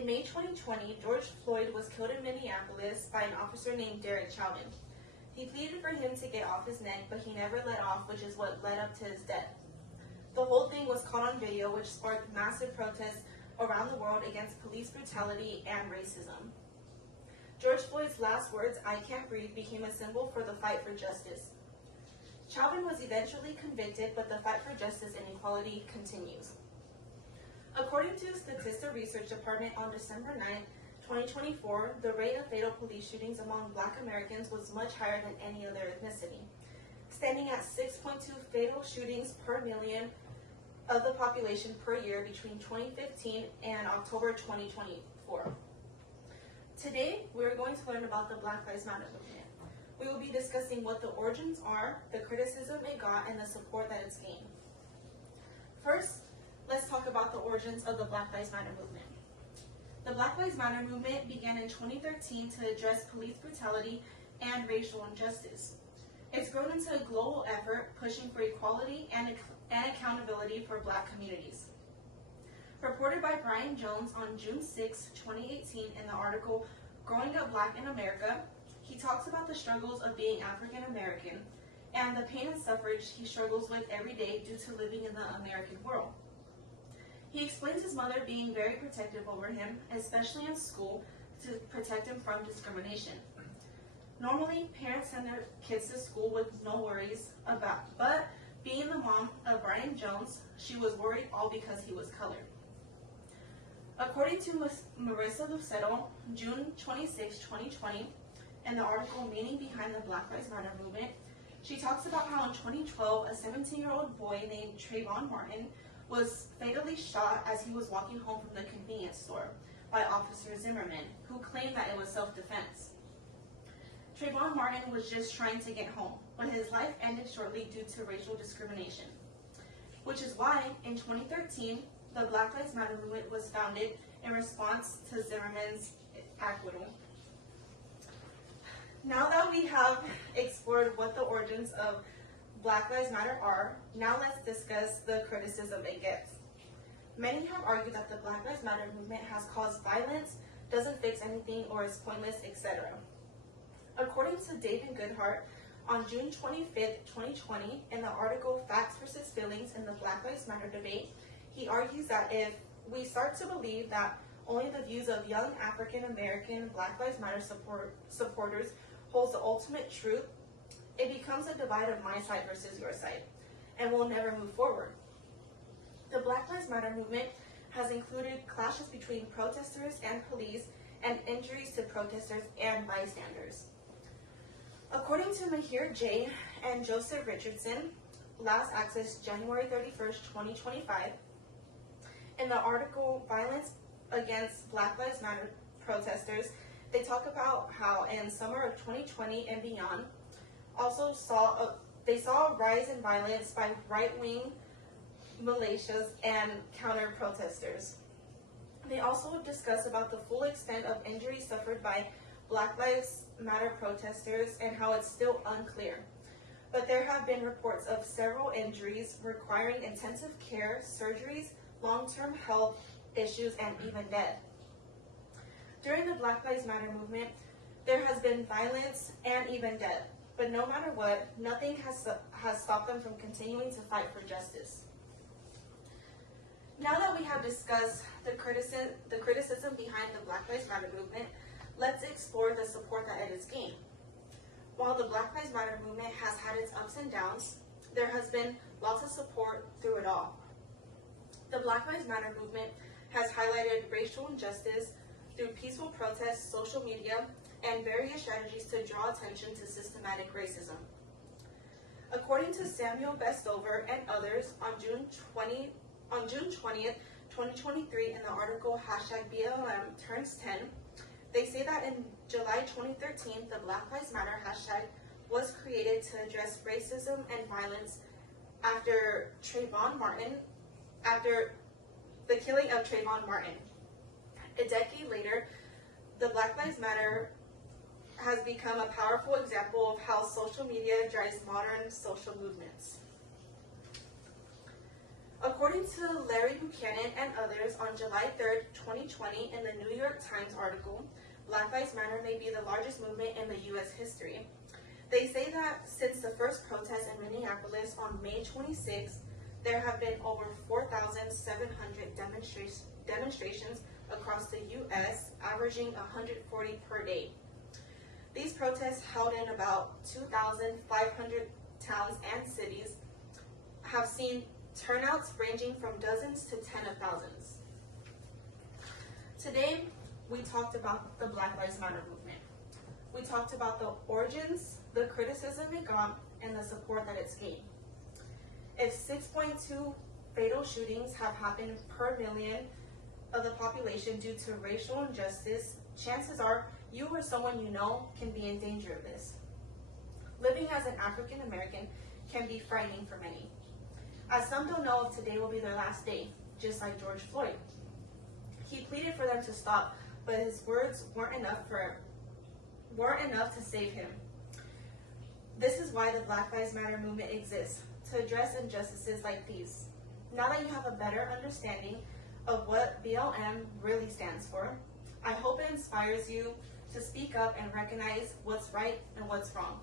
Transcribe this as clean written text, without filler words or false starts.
In May 2020, George Floyd was killed in Minneapolis by an officer named Derek Chauvin. He pleaded for him to get off his neck, but he never let off, which is what led up to his death. The whole thing was caught on video, which sparked massive protests around the world against police brutality and racism. George Floyd's last words, "I can't breathe," became a symbol for the fight for justice. Chauvin was eventually convicted, but the fight for justice and equality continues. According to the Statista Research Department on December 9, 2024, the rate of fatal police shootings among Black Americans was much higher than any other ethnicity, standing at 6.2 fatal shootings per million of the population per year between 2015 and October 2024. Today, we're going to learn about the Black Lives Matter movement. We will be discussing what the origins are, the criticism it got, and the support that it's gained. First, let's talk about the origins of the Black Lives Matter movement. The Black Lives Matter movement began in 2013 to address police brutality and racial injustice. It's grown into a global effort pushing for equality and accountability for Black communities. Reported by Brian Jones on June 6, 2018 in the article Growing Up Black in America, he talks about the struggles of being African American and the pain and suffering he struggles with every day due to living in the American world. He explains his mother being very protective over him, especially in school, to protect him from discrimination. Normally, parents send their kids to school with no worries but being the mom of Brian Jones, she was worried all because he was colored. According to Marissa Luceto, June 26, 2020, in the article Meaning Behind the Black Lives Matter Movement, she talks about how in 2012, a 17-year-old boy named Trayvon Martin was fatally shot as he was walking home from the convenience store by Officer Zimmerman, who claimed that it was self-defense. Trayvon Martin was just trying to get home, but his life ended shortly due to racial discrimination, which is why, in 2013, the Black Lives Matter movement was founded in response to Zimmerman's acquittal. Now that we have explored what the origins of Black Lives Matter are, now let's discuss the criticism it gets. Many have argued that the Black Lives Matter movement has caused violence, doesn't fix anything, or is pointless, etc. According to David Goodhart, on June 25, 2020, in the article Facts versus Feelings in the Black Lives Matter debate, he argues that if we start to believe that only the views of young African American Black Lives Matter supporters holds the ultimate truth, it becomes a divide of my side versus your side, and will never move forward. The Black Lives Matter movement has included clashes between protesters and police and injuries to protesters and bystanders. According to Mahir J. and Joseph Richardson, Last Access, January 31st, 2025, in the article Violence Against Black Lives Matter Protesters, they talk about how in summer of 2020 and beyond, they saw a rise in violence by right-wing militias and counter-protesters. They also discuss about the full extent of injuries suffered by Black Lives Matter protesters and how it's still unclear. But there have been reports of several injuries requiring intensive care, surgeries, long-term health issues, and even death. During the Black Lives Matter movement, there has been violence and even death. But no matter what, nothing has stopped them from continuing to fight for justice. Now that we have discussed the criticism behind the Black Lives Matter movement, let's explore the support that it has gained. While the Black Lives Matter movement has had its ups and downs, there has been lots of support through it all. The Black Lives Matter movement has highlighted racial injustice through peaceful protests, social media, and various strategies to draw attention to systematic racism. According to Samuel Bestover and others, on June 20th, 2023, in the article #BLM turns 10, they say that in July 2013, the Black Lives Matter hashtag was created to address racism and violence after the killing of Trayvon Martin. A decade later, the Black Lives Matter has become a powerful example of how social media drives modern social movements. According to Larry Buchanan and others, on July 3rd, 2020, in the New York Times article, Black Lives Matter may be the largest movement in the U.S. history. They say that since the first protest in Minneapolis on May 26th, there have been over 4,700 demonstrations across the U.S., averaging 140 per day. These protests, held in about 2,500 towns and cities, have seen turnouts ranging from dozens to tens of thousands. Today, we talked about the Black Lives Matter movement. We talked about the origins, the criticism it got, and the support that it's gained. If 6.2 fatal shootings have happened per million of the population due to racial injustice, chances are you or someone you know can be in danger of this. Living as an African American can be frightening for many, as some don't know if today will be their last day, just like George Floyd. He pleaded for them to stop, but his words weren't enough to save him. This is why the Black Lives Matter movement exists, to address injustices like these. Now that you have a better understanding of what BLM really stands for, I hope it inspires you to speak up and recognize what's right and what's wrong.